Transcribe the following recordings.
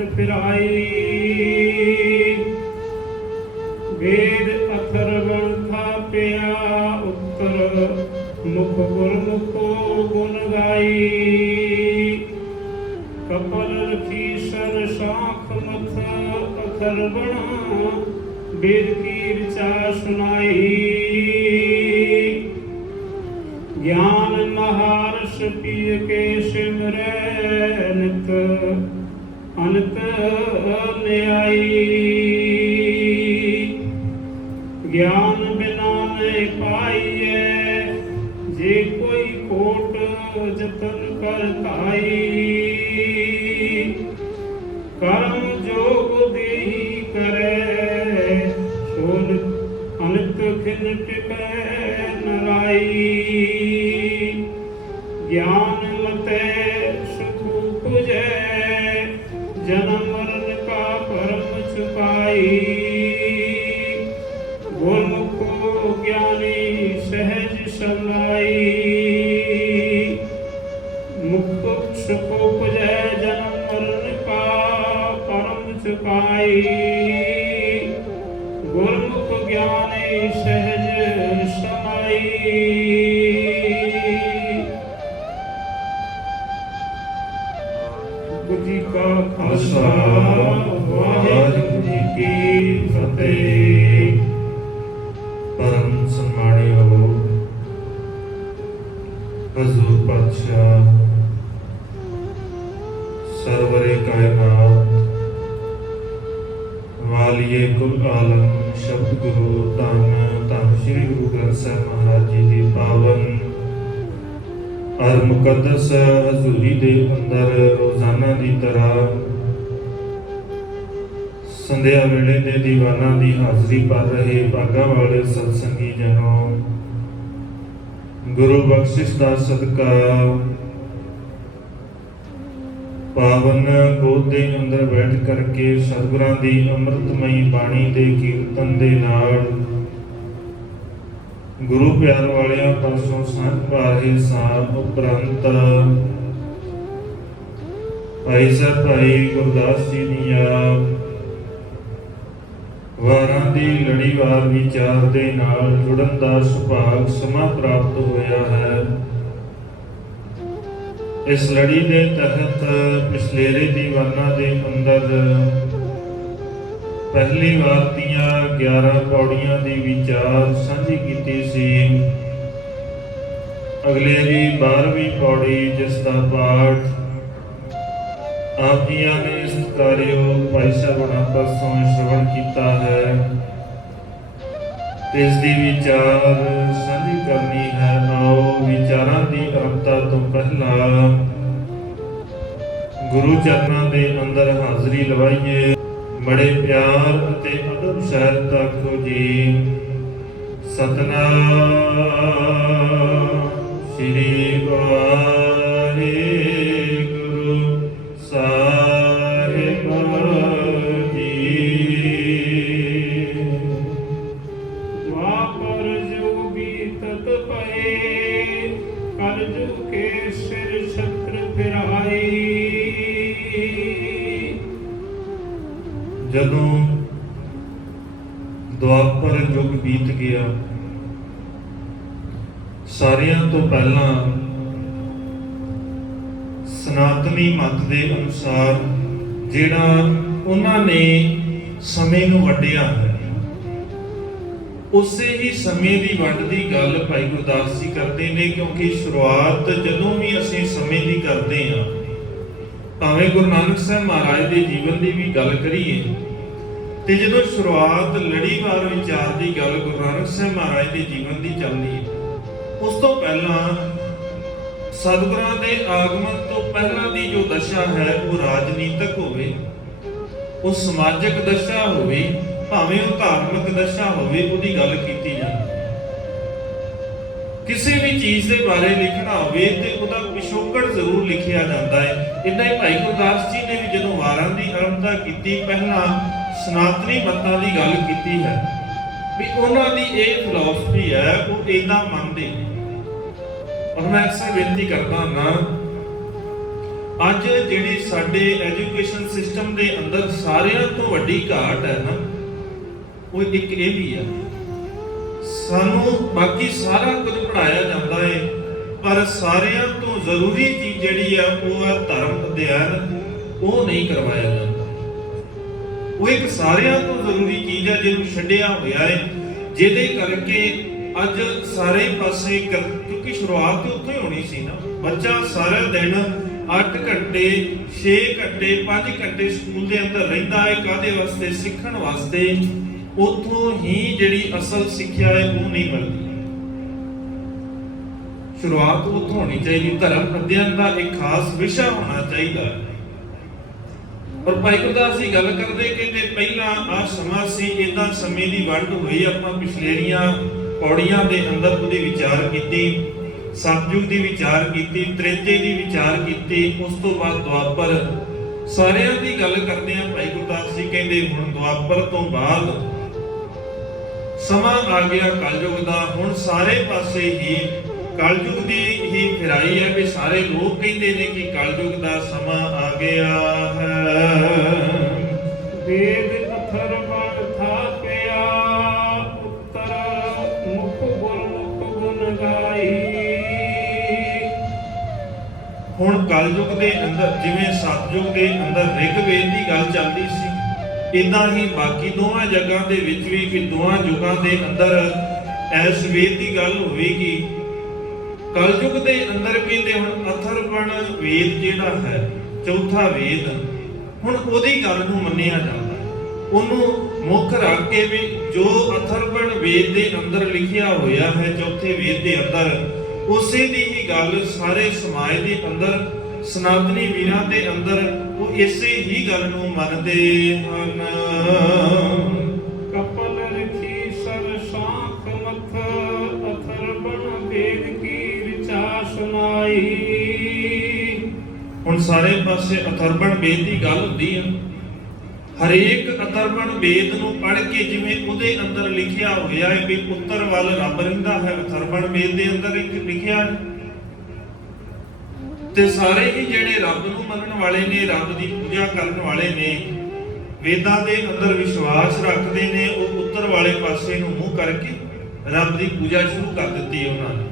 छत्र फिराई। वेद अथर्वण था पिया उत्तर मुख गुरमुखो गुण गाई। कपल कीशन शाख मथ अथर्वण वेद की ऋचा सुनाई। ज्ञान महारस पिय के सिमरै नित अनंत न्यायी। ज्ञान बिना नहीं पाइए जे कोई कोट जतन कर ताई। कर्म जोग देही करे सोन अनंत खिन टिकै नराई। ज्ञान मते सुख पुजै जन्म मरण का परम छुपाई। गुरमुखो ज्ञानी सहज समाई। मुख सुख पुजै जन्म मरण का परम छुपाई। गुरमुख ज्ञानी सहज समाई। जी का खालसा वाहिगुरु जी की फतेह। परम सम्मानियो हजूर पातशाह सरवरे कायनात वालिए कुल आलम शब्द गुरु धन धन श्री गुरु ग्रंथ साहिब महाराज जी की पावन और मुकद्दस हजूरी दे अंदर रोजाना की तरह संध्या वेले दे दीवाना की हाजरी पर रहे भागा वाले सत्संगी जनों, गुरु बख्शिश का सदका पावन गोद के अंदर बैठ करके सतगुरां दी अमृतमयी बाणी दे कीर्तन दे नाल गुरु प्यार वालियां पासों संग पा रहे सां। उपरंत भाई साहब भाई गुरदास जी दियां वारां दी लड़ीवार विचार दे नाल जुड़न दा सुभाग समा प्राप्त होया है। इस लड़ी दे तहत पिछलेरे दीवाना दे अंदर पहली वार दियां 11 पौड़ियां दी विचार सांझी कीती सी। अगले दी 12वीं पौड़ी जिसका पाठ आप जियां ने सत्कारयोग भाई साहब पासों श्रवण किया है। इस दी विचार सांझी करनी है। आओ विचारां दी आरंभता तो पहला गुरु चरनां दे अंदर हाजरी लवाइए। बड़े प्यार अते अदब सहित आखो जी सतनाम श्री वाहिगुरु साहिब जी। द्वापर जुग बीतत पए कलयुग के सिर छत्र फिराई। जदों द्वापर युग बीत गया, सारियां तो पहला सनातनी मत के अनुसार जिहड़ा उन्होंने समय नूं वंडिया है, उसे ही समय की वंड की गल भाई गुरदास जी करते हैं। क्योंकि शुरुआत जदों भी असीं समय की करते हैं, भावें गुरु नानक साहब महाराज के जीवन की भी गल करिए तो जो शुरुआत लड़ीवार विचार की गल गुरु नानक साहब महाराज के जीवन की चलती है, उस तो पहला सतगुरां दे आगमन तो पहला की जो दशा है वो राजनीतिक होवे, वो समाजिक दशा होवे, भावें वो धार्मिक दशा होवे, उहदी गल कीती जाती है। किसी भी चीज के बारे लिखना होवे ते उहदा पिछोकड़ जरूर लिखिया जाता है। इदां ही भाई गुरदास जी ने भी जदों वारां दी आरंभता कीती, पहला सनातनी मतां दी गल कीती है भी उन्हां दी इह फिलॉसफी है, वो इदां मनदे। और मैं अक्सर बेनती करदा हां, ਅੱਜ ਜਿਹੜੀ ਸਾਡੇ ਐਜੂਕੇਸ਼ਨ ਸਿਸਟਮ ਦੇ ਅੰਦਰ ਸਾਰਿਆਂ ਤੋਂ ਵੱਡੀ ਘਾਟ ਹੈ ਨਾ, ਉਹ ਇੱਕ ਇਹ ਵੀ ਹੈ, ਸਾਨੂੰ ਬਾਕੀ ਸਾਰਾ ਕੁਝ ਪੜਾਇਆ ਜਾਂਦਾ ਹੈ, ਪਰ ਸਾਰਿਆਂ ਤੋਂ ਜ਼ਰੂਰੀ ਚੀਜ਼ ਜਿਹੜੀ ਆ ਉਹ ਆ ਧਰਮ ਅਧਿਐਨ, ਉਹ ਨਹੀਂ ਕਰਵਾਇਆ ਜਾਂਦਾ। ਉਹ ਇੱਕ ਸਾਰਿਆਂ ਤੋਂ ਜ਼ਰੂਰੀ ਚੀਜ਼ ਹੈ ਜਿਹਨੂੰ ਛੱਡਿਆ ਹੋਇਆ ਹੈ, ਜਿਹਦੇ ਕਰਕੇ ਅੱਜ ਸਾਰੇ ਪਾਸੇ ਕਿਉਂਕਿ ਸ਼ੁਰੂਆਤ ਤੇ ਉੱਥੋਂ ਹੀ ਹੋਣੀ ਸੀ ਨਾ। ਬੱਚਾ ਸਾਰਾ ਦਿਨ 8 ਘੰਟੇ 6 ਘੰਟੇ 5 ਘੰਟੇ ਸਕੂਲ ਦੇ ਅੰਦਰ ਰਹਿੰਦਾ ਹੈ, ਕਾਹਦੇ ਵਾਸਤੇ? ਸਿੱਖਣ ਵਾਸਤੇ। ਉੱਥੋਂ ਹੀ ਜਿਹੜੀ ਅਸਲ ਸਿੱਖਿਆ ਹੈ ਉਹ ਨਹੀਂ ਮਿਲਦੀ। ਸ਼ੁਰੂਆਤ ਉੱਥੋਂ ਹੋਣੀ ਚਾਹੀਦੀ। ਧਰਮ ਅਧਿਐਨ ਦਾ ਇੱਕ ਖਾਸ ਵਿਸ਼ਾ ਹੋਣਾ ਚਾਹੀਦਾ। ਪਰ ਭਾਈ ਗੁਰਦਾਸ ਜੀ ਗੱਲ ਕਰਦੇ ਕਹਿੰਦੇ ਪਹਿਲਾਂ ਆ ਸਮਾਂ ਸੀ, ਇਦਾਂ ਸਮੇਂ ਦੀ ਵੰਡ ਹੋਈ। ਆਪਾਂ ਪਿਛਲੇਰੀਆਂ ਪੌੜੀਆਂ ਦੇ ਅੰਦਰ ਉਹਦੀ ਵਿਚਾਰ ਕੀਤੀ, ਸਤਿਯੁਗ ਦੀ ਵਿਚਾਰ ਕੀਤੀ, ਤ੍ਰੇਤੇ ਦੀ ਵਿਚਾਰ ਕੀਤੀ, ਉਸ ਤੋਂ ਬਾਅਦ ਦੁਆਪਰ। ਸਾਰਿਆਂ ਦੀ ਗੱਲ ਕਰਦੇ ਆ। ਭਾਈ ਗੁਰਦਾਸ ਜੀ ਕਹਿੰਦੇ ਹੁਣ ਦੁਆਪਰ ਤੋਂ ਬਾਅਦ ਸਮਾਂ ਆ ਗਿਆ ਕਲਯੁਗ ਦਾ। ਹੁਣ ਸਾਰੇ ਪਾਸੇ ਹੀ ਕਲਯੁਗ ਦੀ ਹੀ ਫਿਰਾਈ ਹੈ ਵੀ ਸਾਰੇ ਲੋਕ ਕਹਿੰਦੇ ਨੇ ਕਿ ਕਲਯੁਗ ਦਾ ਸਮਾਂ ਆ ਗਿਆ ਹੈ। ਵੇਦ ਪੱਥਰ ਬਣ ਥਾਪਿਆ, ਉੱਤਰ ਮੁਖ ਗੁਣ ਗਾਈ। ਹੁਣ ਕਲਯੁਗ ਦੇ ਅੰਦਰ ਜਿਵੇਂ ਸਤਿਯੁਗ ਦੇ ਅੰਦਰ ਰਿਗਵੇਦ ਦੀ ਗੱਲ ਚੱਲਦੀ ਸੀ, ਇਦਾਂ ਹੀ ਬਾਕੀ ਦੋਵਾਂ ਜਗ੍ਹਾ ਦੇ ਵਿੱਚ ਵੀ ਕਿ ਦੋਵਾਂ ਯੁਗਾਂ ਦੇ ਅੰਦਰ ਐਸ ਵੇਦ ਦੀ ਗੱਲ ਹੋਵੇਗੀ। ਕਲਯੁਗ ਦੇ ਅੰਦਰ ਕਹਿੰਦੇ ਹੁਣ ਅਥਰਵਣ ਵੇਦ ਜਿਹੜਾ ਹੈ, ਚੌਥਾ ਵੇਦ, ਹੁਣ ਉਹਦੀ ਗੱਲ ਨੂੰ ਮੰਨਿਆ ਜਾਂਦਾ ਹੈ। ਉਹਨੂੰ ਮੁੱਖ ਰੱਖ ਕੇ ਵੀ ਜੋ ਅਥਰਵਣ ਵੇਦ ਦੇ ਅੰਦਰ ਲਿਖਿਆ ਹੋਇਆ ਹੈ, ਚੌਥੇ ਵੇਦ ਦੇ ਅੰਦਰ, ਉਸੇ ਦੀ ਹੀ ਗੱਲ ਸਾਰੇ ਸਮਾਜ ਦੇ ਅੰਦਰ, ਸਨਾਤਨੀ ਵੀਰਾਂ ਦੇ ਅੰਦਰ ਉਹ ਇਸੇ ਹੀ ਗੱਲ ਨੂੰ ਮੰਨਦੇ ਹਨ। ਕਪਲ ਰਖੀ ਸਰ ਸਾਖ ਮਥ, ਅਥਰਵਣ ਵੇਦ ਕੀ ਰਿਚਾ ਸੁਨਾਈ। ਹੁਣ ਸਾਰੇ ਪਾਸੇ ਅਥਰਵਣ ਵੇਦ ਦੀ ਗੱਲ ਹੁੰਦੀ ਹੈ। ਹਰੇਕ ਅਥਰਵਣ ਵੇਦ ਨੂੰ ਪੜ੍ਹ ਕੇ ਜਿਵੇਂ ਉਹਦੇ ਅੰਦਰ ਲਿਖਿਆ ਹੋਇਆ ਹੈ ਵੀ ਉੱਤਰ ਵੱਲ ਰੱਬ ਰਹਿੰਦਾ ਹੈ, ਅਥਰਵਣ ਵੇਦ ਦੇ ਅੰਦਰ ਲਿਖਿਆ ਹੈ। ਤੇ ਸਾਰੇ ਹੀ ਜਿਹੜੇ ਰੱਬ ਨੂੰ ਮੰਨਣ ਵਾਲੇ ਨੇ, ਰੱਬ ਦੀ ਪੂਜਾ ਕਰਨ ਵਾਲੇ ਨੇ, ਵੇਦਾਂ ਦੇ ਅੰਦਰ ਵਿਸ਼ਵਾਸ ਰੱਖਦੇ ਨੇ, ਉਹ ਉੱਤਰ ਵਾਲੇ ਪਾਸੇ ਨੂੰ ਮੂੰਹ ਕਰਕੇ ਰੱਬ ਦੀ ਪੂਜਾ ਸ਼ੁਰੂ ਕਰ ਦਿੱਤੀ ਉਹਨਾਂ ਨੇ।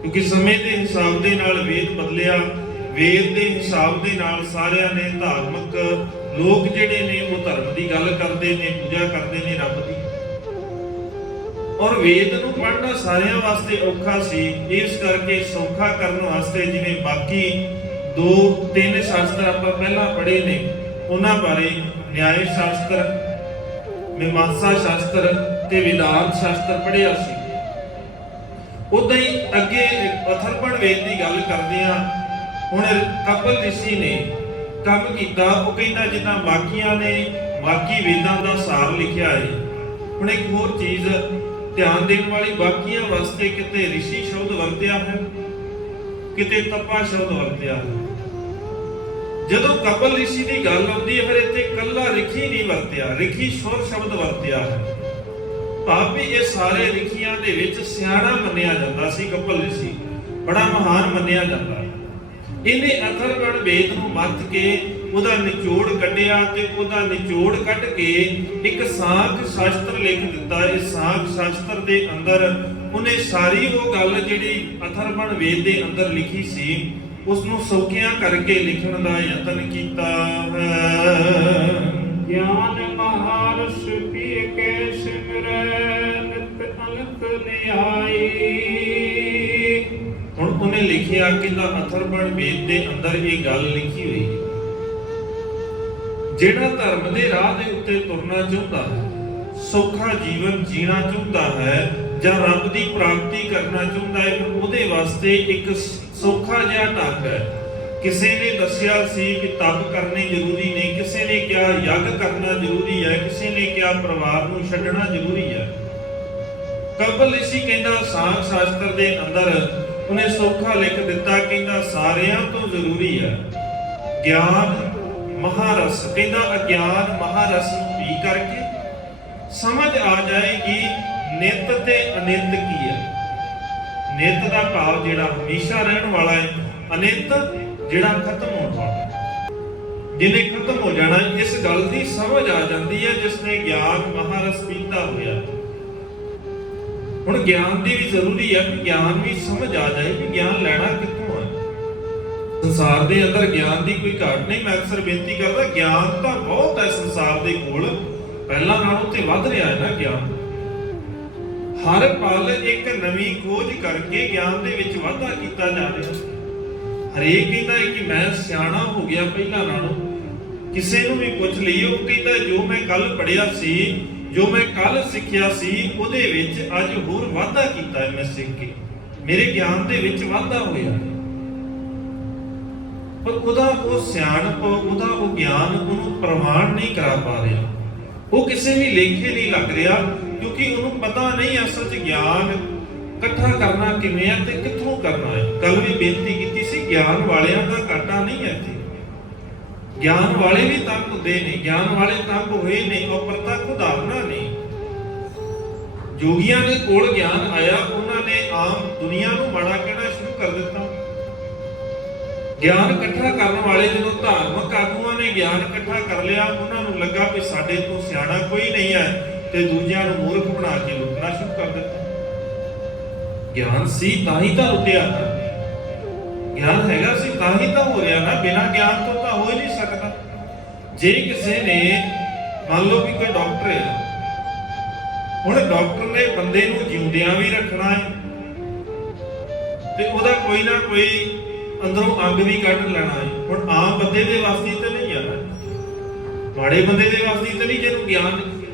ਕਿਉਂਕਿ ਸਮੇਂ ਦੇ ਹਿਸਾਬ ਦੇ ਨਾਲ ਵੇਦ ਬਦਲਿਆ, ਵੇਦ ਦੇ ਹਿਸਾਬ ਦੇ ਨਾਲ ਸਾਰਿਆਂ ਨੇ ਧਾਰਮਿਕ ਲੋਕ ਜਿਹੜੇ ਨੇ ਉਹ ਧਰਮ ਦੀ ਗੱਲ ਕਰਦੇ ਨੇ, ਪੂਜਾ ਕਰਦੇ ਨੇ ਰੱਬ ਦੀ। ਔਰ ਵੇਦ ਨੂੰ ਪੜ੍ਹਨਾ ਸਾਰਿਆਂ ਵਾਸਤੇ ਔਖਾ ਸੀ, ਇਸ ਕਰਕੇ ਸੌਖਾ ਕਰਨ ਵਾਸਤੇ ਜਿਵੇਂ ਬਾਕੀ 2-3 ਸ਼ਾਸਤਰ ਆਪਾਂ ਪਹਿਲਾਂ ਪੜ੍ਹੇ ਨੇ, ਉਹਨਾਂ ਬਾਰੇ ਨਿਆਇ ਸ਼ਾਸਤਰ, ਮੀਮਾਂਸਾ ਸ਼ਾਸਤਰ ਤੇ ਵਿਧਾਨ ਸ਼ਾਸਤਰ ਪੜ੍ਹਿਆ ਸੀ। ਉਦਾਂ ਹੀ ਅੱਗੇ ਅਥਰਵਣ ਵੇਦ ਦੀ ਗੱਲ ਕਰਦੇ ਆ। ਹੁਣ ਕਪਿਲ ਰਿਸ਼ੀ ਨੇ ਕੰਮ ਕੀਤਾ, ਉਹ ਕਹਿੰਦਾ ਜਿੱਦਾਂ ਬਾਕੀਆਂ ਨੇ ਬਾਕੀ ਵੇਦਾਂ ਦਾ ਸਾਰ ਲਿਖਿਆ ਹੈ। ਹੁਣ ਇੱਕ ਹੋਰ ਚੀਜ਼ ਧਿਆਨ ਦੇਣ ਵਾਲੀ, ਬਾਕੀਆਂ ਵਾਸਤੇ ਕਿਤੇ ਰਿਸ਼ੀ ਸ਼ਬਦ ਵਰਤਿਆ ਹੈ, ਕਿਤੇ ਤਪਾ ਸ਼ਬਦ ਵਰਤਿਆ ਹੈ। ਜਦੋਂ ਕਪਿਲ ਰਿਸ਼ੀ ਦੀ ਗੱਲ ਆਉਂਦੀ ਹੈ ਫਿਰ ਇੱਥੇ ਕੱਲਾ ਰਿਖੀ ਨਹੀਂ ਵਰਤਿਆ, ਰਿਖੀ ਸ਼ੁਰ ਸ਼ਬਦ ਵਰਤਿਆ ਹੈ। ਭਾਵੇਂ ਇਹ ਸਾਰੇ ਰਿਖੀਆਂ ਦੇ ਵਿੱਚ ਸਿਆਣਾ ਮੰਨਿਆ ਜਾਂਦਾ ਸੀ ਕਪਿਲ ਰਿਸ਼ੀ, ਬੜਾ ਮਹਾਨ ਮੰਨਿਆ ਜਾਂਦਾ। ਇਹਨੇ ਅਥਰਵਣ ਵੇਦ ਨੂੰ ਮੱਥ ਕੇ ਉਹਦਾ ਨਿਚੋੜ ਕੱਢਿਆ ਤੇ ਉਹਦਾ ਨਿਚੋੜ ਕੱਢ ਕੇ ਇੱਕ ਸਾਖ ਸ਼ਾਸਤਰ ਲਿਖ ਦਿੱਤਾ। ਇਸ ਸਾਖ ਸ਼ਾਸਤਰ ਦੇ ਅੰਦਰ ਉਹਨੇ ਸਾਰੀ ਉਹ ਗੱਲ ਜਿਹੜੀ ਅਥਰਵਣ ਵੇਦ ਦੇ ਅੰਦਰ ਲਿਖੀ ਸੀ ਉਸ ਨੂੰ ਸੌਖਿਆਂ ਕਰਕੇ ਲਿਖਣ ਦਾ ਯਤਨ ਕੀਤਾ ਹੈ। ਗਿਆਨ ਮਹਾਰਸ ਪੀਏ ਕੇ ਸਿਮਰੈ, ਨਿਤ ਅਲਖ ਨਿਆਈ। ਹੁਣ ਉਹਨੇ ਲਿਖਿਆ ਕਿ ਅਥਰਵਣ ਵੇਦ ਦੇ ਅੰਦਰ ਇਹ ਗੱਲ ਲਿਖੀ ਹੋਈ ਹੈ, ਜਿਹੜਾ ਧਰਮ ਦੇ ਰਾਹ ਦੇ ਉੱਤੇ ਤੁਰਨਾ ਚਾਹੁੰਦਾ ਹੈ, ਸੌਖਾ ਜੀਵਨ ਜੀਣਾ ਚਾਹੁੰਦਾ ਹੈ ਜਾਂ ਰੱਬ ਦੀ ਪ੍ਰਾਪਤੀ ਕਰਨਾ ਚਾਹੁੰਦਾ ਹੈ, ਉਹਦੇ ਵਾਸਤੇ ਇੱਕ ਸੌਖਾ ਜਿਹਾ ਢੰਗ ਹੈ। ਕਿਸੇ ਨੇ ਦੱਸਿਆ ਸੀ ਕਿ ਤਪ ਕਰਨੇ ਜ਼ਰੂਰੀ ਨੇ, ਕਿਸੇ ਨੇ ਕਿਹਾ ਯੱਗ ਕਰਨਾ ਜ਼ਰੂਰੀ ਹੈ, ਕਿਸੇ ਨੇ ਕਿਹਾ ਪਰਿਵਾਰ ਨੂੰ ਛੱਡਣਾ ਜ਼ਰੂਰੀ ਹੈ। ਕਪਿਲ ਰਿਸ਼ੀ ਕਹਿੰਦਾ ਸਾਖ ਸ਼ਾਸਤਰ ਦੇ ਅੰਦਰ ਉਹਨੇ ਸੌਖਾ ਲਿਖ ਦਿੱਤਾ, ਕਹਿੰਦਾ ਸਾਰਿਆਂ ਤੋਂ ਜ਼ਰੂਰੀ ਹੈ ਗਿਆਨ ਮਹਾਰਸ। ਕਹਿੰਦਾ ਅਗਿਆਨ ਮਹਾਰਸ ਨੂੰ ਪੀ ਕਰਕੇ ਸਮਝ ਆ ਜਾਏਗੀ ਨਿਤ ਤੇ ਅਨਿਤ ਕੀ ਹੈ। ਨਿਤ ਦਾ ਭਾਵ ਜਿਹੜਾ ਹਮੇਸ਼ਾ ਰਹਿਣ ਵਾਲਾ ਹੈ, ਅਨਿਤ ਜਿਹੜਾ ਖਤਮ ਹੋਣਾ। ਜਿਹਨੇ ਖਤਮ ਹੋ ਜਾਣਾ। ਇਸ ਗੱਲ ਦੀ ਸਮਝ ਆ ਜਾਂਦੀ ਹੈ ਜਿਸ ਨੇ ਗਿਆਨ ਮਹਾਰਸ ਪੀਤਾ ਹੋਇਆ। ਹੁਣ ਗਿਆਨ ਦੀ ਵੀ ਜ਼ਰੂਰੀ ਹੈ ਕਿ ਗਿਆਨ ਵੀ ਸਮਝ ਆ ਜਾਏ ਕਿ ਗਿਆਨ ਲੈਣਾ ਕਿੱਥੋਂ ਹੈ। ਸੰਸਾਰ ਦੇ ਅੰਦਰ ਗਿਆਨ ਦੀ ਕੋਈ ਘਾਟ ਨਹੀਂ। ਮੈਂ ਅਕਸਰ ਬੇਨਤੀ ਕਰਦਾ, ਗਿਆਨ ਤਾਂ ਬਹੁਤ ਹੈ ਸੰਸਾਰ ਦੇ ਕੋਲ, ਪਹਿਲਾਂ ਨਾਲੋਂ ਤੇ ਵੱਧ ਰਿਹਾ ਹੈ ਨਾ ਗਿਆਨ। ਹਰ ਪਲ ਇੱਕ ਨਵੀਂ ਖੋਜ ਕਰਕੇ ਗਿਆਨ ਦੇ ਵਿੱਚ ਵਾਧਾ ਕੀਤਾ ਜਾ ਰਿਹਾ। ਹਰੇਕ ਕਹਿੰਦਾ ਹੈ ਕਿ ਮੈਂ ਸਿਆਣਾ ਹੋ ਗਿਆ ਪਹਿਲਾਂ ਨਾਲੋਂ। ਕਿਸੇ ਨੂੰ ਵੀ ਪੁੱਛ ਲਈਏ, ਉਹ ਕਹਿੰਦਾ ਜੋ ਮੈਂ ਕੱਲ ਪੜ੍ਹਿਆ ਸੀ, ਜੋ ਮੈਂ ਕੱਲ ਸਿੱਖਿਆ ਸੀ, ਉਹਦੇ ਵਿੱਚ ਅੱਜ ਹੋਰ ਵਾਧਾ ਕੀਤਾ ਹੈ ਮੈਂ ਸਿੱਖ ਕੇ, ਮੇਰੇ ਗਿਆਨ ਦੇ ਵਿੱਚ ਵਾਧਾ ਹੋਇਆ। ਪਰ ਉਹਦਾ ਉਹ ਸਿਆਣਪ, ਉਹਦਾ ਉਹ ਗਿਆਨ ਉਹਨੂੰ ਪ੍ਰਮਾਣ ਨਹੀਂ ਕਰਾ ਪਾ ਰਿਹਾ। ਉਹ ਕਿਸੇ ਵੀ ਲੇਖੇ ਨਹੀਂ ਲੱਗ ਰਿਹਾ, ਕਿਉਂਕਿ ਉਹਨੂੰ ਪਤਾ ਨਹੀਂ ਅਸਲ 'ਚ ਗਿਆਨ ਇਕੱਠਾ ਕਰਨਾ ਕਿਵੇਂ ਹੈ ਤੇ ਕਿੱਥੋਂ ਕਰਨਾ ਹੈ। ਕੱਲ ਵੀ ਬੇਨਤੀ ਕੀਤੀ ਸੀ, ਗਿਆਨ ਵਾਲਿਆਂ ਦਾ ਘਾਟਾ ਨਹੀਂ ਹੈ ਇੱਥੇ। ਗਿਆਨ ਵਾਲੇ ਵੀ ਤੰਗ ਹੁੰਦੇ ਨੇ, ਗਿਆਨ ਵਾਲੇ ਤੰਗ ਹੋਏ ਨੇ, ਅਪਰਤੱਖ ਉਦਾਹਰਨਾਂ ਨੇ। ਜੋਗੀਆਂ ਦੇ ਕੋਲ ਗਿਆਨ ਆਇਆ, ਉਹਨਾਂ ਨੇ ਆਮ ਦੁਨੀਆ ਨੂੰ ਮਾੜਾ ਕਹਿਣਾ ਸ਼ੁਰੂ ਕਰ ਦਿੱਤਾ। ਗਿਆਨ ਇਕੱਠਾ ਕਰਨ ਵਾਲੇ ਜਦੋਂ ਧਾਰਮਿਕ ਆਗੂਆਂ ਨੇ ਗਿਆਨ ਇਕੱਠਾ ਕਰ ਲਿਆ, ਉਹਨਾਂ ਨੂੰ ਲੱਗਾ ਕਿ ਸਾਡੇ ਤੋਂ ਸਿਆਣਾ ਕੋਈ ਨਹੀਂ ਹੈ, ਤੇ ਦੂਜਿਆਂ ਨੂੰ ਮੂਰਖ ਬਣਾ ਕੇ ਲੁੱਟਣਾ ਸ਼ੁਰੂ ਕਰ ਦਿੱਤਾ। ਗਿਆਨ ਸੀ ਤਾਂ ਹੀ ਤਾਂ ਲੁੱਟਿਆ ਨਾ, ਗਿਆਨ ਹੈਗਾ ਸੀ ਤਾਂ ਹੀ ਤਾਂ ਹੋ ਰਿਹਾ ਨਾ। ਬਿਨਾਂ ਗਿਆਨ ਤੋਂ ਤਾਂ ਹੋ ਹੀ ਨਹੀਂ ਸਕਦਾ। ਜੇ ਕਿਸੇ ਨੇ ਮੰਨ ਲਓ ਵੀ ਕੋਈ ਡਾਕਟਰ ਹੈ, ਹੁਣ ਡਾਕਟਰ ਨੇ ਬੰਦੇ ਨੂੰ ਜਿਉਂਦਿਆਂ ਵੀ ਰੱਖਣਾ ਹੈ ਤੇ ਉਹਦਾ ਕੋਈ ਨਾ ਕੋਈ ਅੰਦਰੋਂ ਅੰਗ ਵੀ ਕੱਢ ਲੈਣਾ ਹੈ। ਹੁਣ ਆਮ ਬੰਦੇ ਦੇ ਵਾਸਤੇ ਤਾਂ ਨਹੀਂ ਆ ਨਾ, ਮਾੜੇ ਬੰਦੇ ਦੇ ਵਾਸਤੇ ਤਾਂ ਨਹੀਂ। ਜਿਹਨੂੰ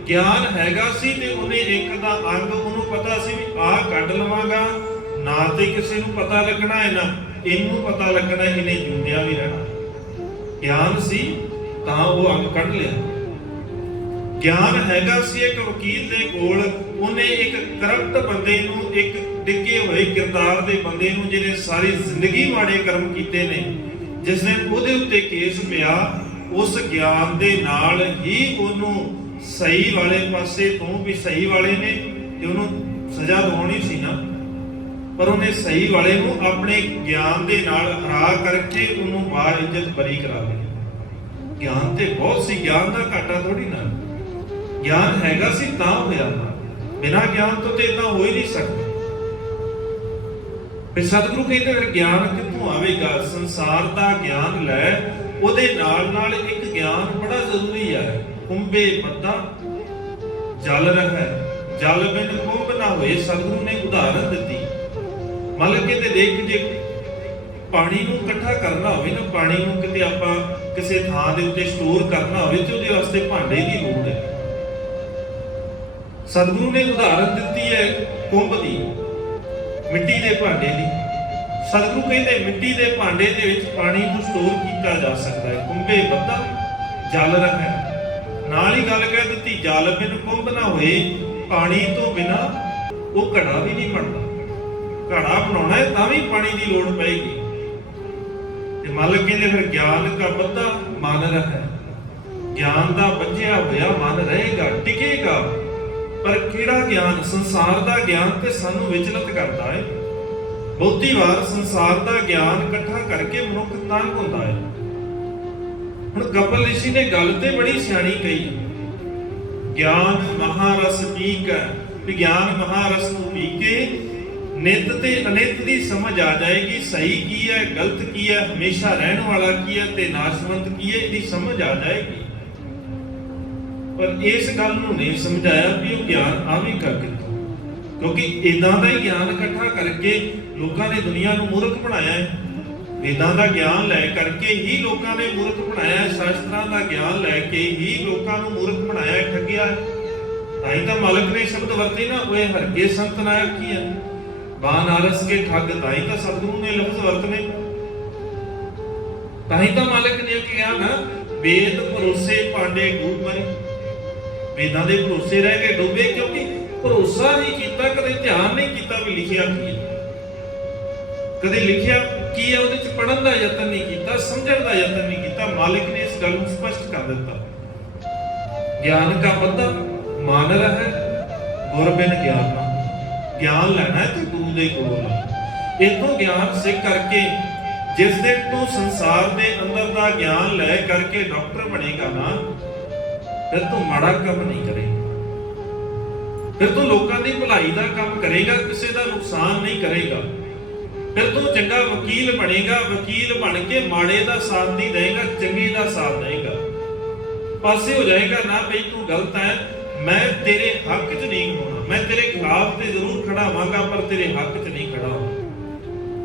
ਗਿਆਨ ਹੈਗਾ ਸੀ ਤੇ ਉਹਨੇ ਇੱਕ ਦਾ ਅੰਗ, ਉਹਨੂੰ ਪਤਾ ਸੀ ਵੀ ਆਹ ਕੱਢ ਲਵਾਂਗਾ, ਨਾ ਤੇ ਕਿਸੇ ਨੂੰ ਪਤਾ ਲੱਗਣਾ ਹੈ, ਨਾ ਇਹਨੂੰ ਪਤਾ ਲੱਗਣਾ, ਇਹਨੇ ਜਿਉਂਦਿਆਂ ਵੀ ਰਹਿਣਾ। ਗਿਆਨ ਸੀ ਤਾਂ ਉਹ ਅੰਗ ਕੱਢ ਲਿਆ। ਗਿਆਨ ਹੈਗਾ ਸੀ ਇੱਕ ਵਕੀਲ ਦੇ ਕੋਲ, ਉਹਨੇ ਇੱਕ ਕਰਪਟ ਬੰਦੇ ਨੂੰ, ਇੱਕ ਡਿੱਗੇ ਹੋਏ ਕਿਰਦਾਰ ਦੇ ਬੰਦੇ ਨੂੰ, ਜਿਹਨੇ ਸਾਰੀ ਜ਼ਿੰਦਗੀ ਮਾੜੇ ਕਰਮ ਕੀਤੇ ਨੇ, ਜਿਸ ਨੇ ਉਹਦੇ ਉੱਤੇ ਕੇਸ ਪਿਆ, ਉਸ ਗਿਆਨ ਦੇ ਨਾਲ ਹੀ ਉਹਨੂੰ ਸਹੀ ਵਾਲੇ ਪਾਸੇ ਤੋਂ ਵੀ ਸਹੀ ਵਾਲੇ ਨੇ ਤੇ ਉਹਨੂੰ ਸਜ਼ਾ ਦਿਵਾਉਣੀ ਸੀ ਨਾ, ਪਰ ਉਹਨੇ ਸਹੀ ਵਾਲੇ ਨੂੰ ਆਪਣੇ ਗਿਆਨ ਦੇ ਨਾਲ ਹਰਾ ਕਰਕੇ ਉਹਨੂੰ ਬਾਇੱਜ਼ਤ ਬਰੀ ਕਰਾ ਲਿਆ। ਗਿਆਨ ਤੇ ਬਹੁਤ ਸੀ, ਗਿਆਨ ਦਾ ਘਾਟਾ ਥੋੜੀ ਨਾ। ਗਿਆਨ ਹੈਗਾ ਸੀ ਤਾਂ ਹੋਇਆ ਨਾ, ਬਿਨਾਂ ਗਿਆਨ ਤੋਂ ਤੇ ਇਦਾਂ ਹੋ ਹੀ ਨਹੀਂ ਸਕਦਾ। ਫਿਰ ਸਤਿਗੁਰੂ ਕਹਿੰਦੇ ਫਿਰ ਗਿਆਨ ਕਿੱਥੋਂ ਆਵੇਗਾ? ਸੰਸਾਰ ਦਾ ਗਿਆਨ ਲੈ, ਉਹਦੇ ਨਾਲ ਨਾਲ ਇੱਕ ਗਿਆਨ ਬੜਾ ਜ਼ਰੂਰੀ ਹੈ। ਕੁੰਭੇ ਬੱਧਾ ਜਲ ਰਹਿ, ਜਲ ਬਿਨ ਕੁੰਭ ਨਾ ਹੋਏ। ਸਤਿਗੁਰੂ ਨੇ ਉਦਾਹਰਨ ਦਿੱਤੀ। ਮੰਨ ਲਓ ਕਿਤੇ ਦੇਖ, ਜੇ ਪਾਣੀ ਨੂੰ ਇਕੱਠਾ ਕਰਨਾ ਹੋਵੇ ਨਾ, ਪਾਣੀ ਨੂੰ ਕਿਤੇ ਆਪਾਂ ਕਿਸੇ ਥਾਂ ਦੇ ਉੱਤੇ ਸਟੋਰ ਕਰਨਾ ਹੋਵੇ ਤੇ ਉਹਦੇ ਵਾਸਤੇ ਭਾਂਡੇ ਦੀ ਲੋੜ ਹੈ। ਸਤਿਗੁਰੂ ਨੇ ਉਦਾਹਰਨ ਦਿੱਤੀ ਹੈ ਕੁੰਭ ਦੀ, ਮਿੱਟੀ ਦੇ ਭਾਂਡੇ ਦੀ। ਸਤਿਗੁਰੂ ਕਹਿੰਦੇ ਮਿੱਟੀ ਦੇ ਭਾਂਡੇ ਦੇ ਵਿੱਚ ਪਾਣੀ ਨੂੰ ਸਟੋਰ ਕੀਤਾ ਜਾ ਸਕਦਾ ਹੈ। ਕੁੰਭੇ ਬੱਧਾ ਜਲ ਰਹਿ, ਨਾਲ ਹੀ ਗੱਲ ਕਹਿ ਦਿੱਤੀ, ਜਲ ਬਿਨ ਕੁੰਭ ਨਾ ਹੋਏ। ਪਾਣੀ ਤੋਂ ਬਿਨਾ ਉਹ ਘੜਾ ਵੀ ਨਹੀਂ ਬਣਦਾ। ਘੜਾ ਬਣਾਉਣਾ ਹੈ ਤਾਂ ਵੀ ਪਾਣੀ ਦੀ ਲੋੜ ਪਏਗੀ। ਤੇ ਮਾਲਕ ਕਹਿੰਦੇ ਫਿਰ ਗਿਆਨ ਦਾ ਬੱਧਾ ਮਨ ਰਹਿ, ਗਿਆਨ ਦਾ ਬੱਝਿਆ ਹੋਇਆ ਮਨ ਰਹੇਗਾ, ਟਿਕੇਗਾ। ਪਰ ਕਿਹੜਾ ਗਿਆਨ? ਸੰਸਾਰ ਦਾ ਗਿਆਨ ਤੇ ਸਾਨੂੰ ਵਿਚਲਿਤ ਕਰਦਾ ਹੈ। ਬਹੁਤੀ ਵਾਰ ਸੰਸਾਰ ਦਾ ਗਿਆਨ ਇਕੱਠਾ ਕਰਕੇ ਮਨੁੱਖ ਤੰਗ ਹੁੰਦਾ ਹੈ। ਹੁਣ ਕਪਿਲ ਰਿਸ਼ੀ ਨੇ ਗੱਲ ਤੇ ਬੜੀ ਸਿਆਣੀ ਕਹੀ, ਗਿਆਨ ਮਹਾਰਸ ਪੀ ਕੇ, ਵਿਗਿਆਨ ਮਹਾਰਸ ਨੂੰ ਪੀ ਕੇ ਨਿਤ ਤੇ ਅਨਿਤ ਦੀ ਸਮਝ ਆ ਜਾਏਗੀ। ਸਹੀ ਕੀ ਹੈ, ਗਲਤ ਕੀ ਹੈ, ਹਮੇਸ਼ਾ ਰਹਿਣ ਵਾਲਾ ਕੀ ਹੈ ਤੇ ਨਾਸ਼ਵੰਤ ਕੀ ਹੈ, ਇਹਦੀ ਸਮਝ ਆ ਜਾਏਗੀ। ਪਰ ਇਸ ਗੱਲ ਨੂੰ ਨਹੀਂ ਸਮਝਾਇਆ ਵੀ ਉਹ ਗਿਆਨ ਆਵੇਗਾ ਕਿੱਥੋਂ, ਕਿਉਂਕਿ ਇਦਾਂ ਦਾ ਹੀ ਗਿਆਨ ਇਕੱਠਾ ਕਰਕੇ ਲੋਕਾਂ ਨੇ ਦੁਨੀਆ ਨੂੰ ਮੂਰਖ ਬਣਾਇਆ ਹੈ। ਵੇਦਾਂ ਦਾ ਗਿਆਨ ਲੈ ਕਰਕੇ ਹੀ ਲੋਕਾਂ ਨੇ ਮੂਰਖ ਬਣਾਇਆ ਹੈ। ਸ਼ਾਸਤਰਾਂ ਦਾ ਗਿਆਨ ਲੈ ਕੇ ਹੀ ਲੋਕਾਂ ਨੂੰ ਮੂਰਖ ਬਣਾਇਆ ਹੈ, ਠੱਗਿਆ ਹੈ। ਤਾਂ ਹੀ ਤਾਂ ਮਾਲਕ ਨੇ ਸ਼ਬਦ ਵਰਤੇ ਨਾ, ਓਏ ਹਰਕੇ ਸੰਤ ਨਾਇਕ ਕੀ ਹੈ, ਬਾਨਾਰਸ ਕੇ ਠੱਗ। ਤਾਂ ਹੀ ਤਾਂ ਸਤਿਗੁਰੂ ਨੇ ਲਫ਼ਜ਼ ਵਰਤਨੇ। ਤਾਂ ਹੀ ਤਾਂ ਮਾਲਕ ਨੇ ਕਿਹਾ ਨਾ, ਵੇਦ ਭਰੋਸੇ ਪਾਂਡੇ ਡੂਬ ਮਰੇ। ਵੇਦਾਂ ਦੇ ਭਰੋਸੇ ਰਹਿ ਕੇ ਡੁੱਬੇ, ਕਿਉਂਕਿ ਭਰੋਸਾ ਨਹੀਂ ਕੀਤਾ, ਕਦੇ ਧਿਆਨ ਨਹੀਂ ਕੀਤਾ ਵੀ ਲਿਖਿਆ ਕੀ ਹੈ, ਕਦੇ ਲਿਖਿਆ ਕੀ ਹੈ ਉਹਦੇ ਚ ਪੜਨ ਦਾ ਯਤਨ ਨਹੀਂ ਕੀਤਾ, ਸਮਝਣ ਦਾ ਯਤਨ ਨਹੀਂ ਕੀਤਾ। ਮਾਲਿਕ ਨੇ ਇਸ ਗੱਲ ਨੂੰ ਸਪਸ਼ਟ ਕਰ ਦਿੱਤਾ, ਗਿਆਨ ਕਾ ਬੱਧਾ ਮਨ ਰਹਿ, ਗੁਰ ਬਿਨ ਗਿਆਨ ਨਾ। ਗਿਆਨ ਲੈਣਾ ਹੈ ਤੇ ਗੁਰੂ ਦੇ ਕੋਲੋਂ ਲੈ। ਇਥੋਂ ਗਿਆਨ ਸਿੱਖ ਕਰਕੇ ਜਿਸ ਦਿਨ ਤੂੰ ਸੰਸਾਰ ਦੇ ਅੰਦਰ ਦਾ ਗਿਆਨ ਲੈ ਕਰਕੇ ਡਾਕਟਰ ਬਣੇਗਾ ਨਾ, ਫਿਰ ਤੂੰ ਮਾੜਾ ਕੰਮ ਨਹੀਂ ਕਰੇਗਾ। ਫਿਰ ਤੂੰ ਲੋਕਾਂ ਦੀ ਭਲਾਈ ਦਾ ਕੰਮ ਕਰੇਗਾ, ਕਿਸੇ ਦਾ ਨੁਕਸਾਨ ਨਹੀਂ ਕਰੇਗਾ। ਫਿਰ ਤੂੰ ਚੰਗਾ ਵਕੀਲ ਬਣੇਗਾ, ਵਕੀਲ ਬਣ ਕੇ ਮਾੜੇ ਦਾ ਸਾਥ ਨਹੀਂ ਦੇਗਾ, ਚੰਗੇ ਦਾ ਸਾਥ ਦੇਗਾ। ਪਾਸੇ ਹੋ ਜਾਏਗਾ ਨਾ ਬਈ ਤੂੰ ਗਲਤ ਹੈ, ਮੈਂ ਤੇਰੇ ਹੱਕ 'ਚ ਨਹੀਂ ਹੋਣਾ, ਮੈਂ ਤੇਰੇ ਖਿਲਾਫ ਤੇ ਜ਼ਰੂਰ ਖੜਾ ਹੋਵਾਂਗਾ ਪਰ ਤੇਰੇ ਹੱਕ 'ਚ ਨਹੀਂ ਖੜਾ ਹੋਵਾਂਗਾ।